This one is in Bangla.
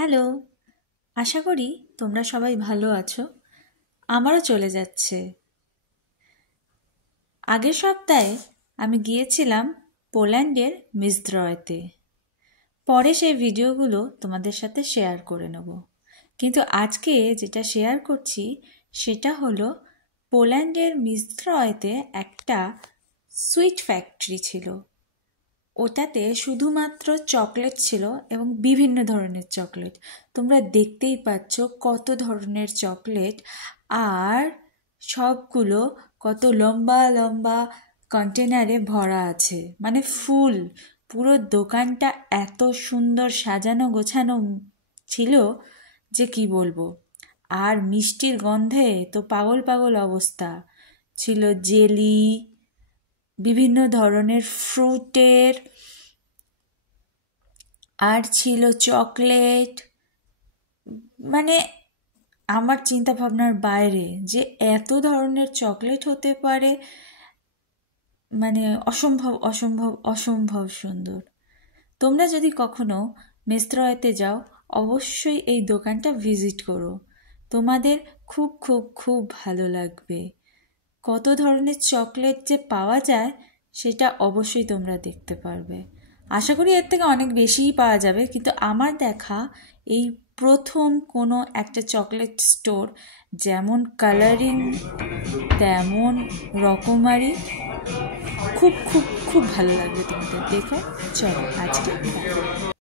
হ্যালো, আশা করি তোমরা সবাই ভালো আছো। আমারও চলে যাচ্ছে। আগের সপ্তাহে আমি গিয়েছিলাম পোল্যান্ডের মিজদ্রয়তে। পরে সেই ভিডিওগুলো তোমাদের সাথে শেয়ার করে নেব। কিন্তু আজকে যেটা শেয়ার করছি সেটা হলো পোল্যান্ডের মিজদ্রয়তে একটা সুইট ফ্যাক্টরি ছিল। ওটাতে শুধুমাত্র চকলেট ছিল এবং বিভিন্ন ধরনের চকলেট। তোমরা দেখতেই পাচ্ছ কত ধরনের চকলেট, আর সবগুলো কত লম্বা লম্বা কন্টেনারে ভরা আছে, মানে ফুল। পুরো দোকানটা এত সুন্দর সাজানো গোছানো ছিল যে কি বলবো। আর মিষ্টির গন্ধে তো পাগল পাগল অবস্থা ছিল। জেলি, বিভিন্ন ধরনের ফ্রুটের, আর ছিল চকলেট। মানে আমার চিন্তা ভাবনার বাইরে যে এত ধরনের চকলেট হতে পারে, মানে অসম্ভব অসম্ভব অসম্ভব সুন্দর। তোমরা যদি কখনো মেস্ত্রয়তে যাও অবশ্যই এই দোকানটা ভিজিট করো, তোমাদের খুব খুব খুব ভালো লাগবে। কত ধরনের চকলেট যে পাওয়া যায় সেটা অবশ্যই তোমরা দেখতে পারবে। আশা করি এর থেকে অনেক বেশিই পাওয়া যাবে, কিন্তু আমার দেখা এই প্রথম কোনো একটা চকলেট স্টোর যেমন কালারিং তেমন রকমারি। খুব খুব খুব ভালো লাগবে তোমাদের দেখো। চলো আজকে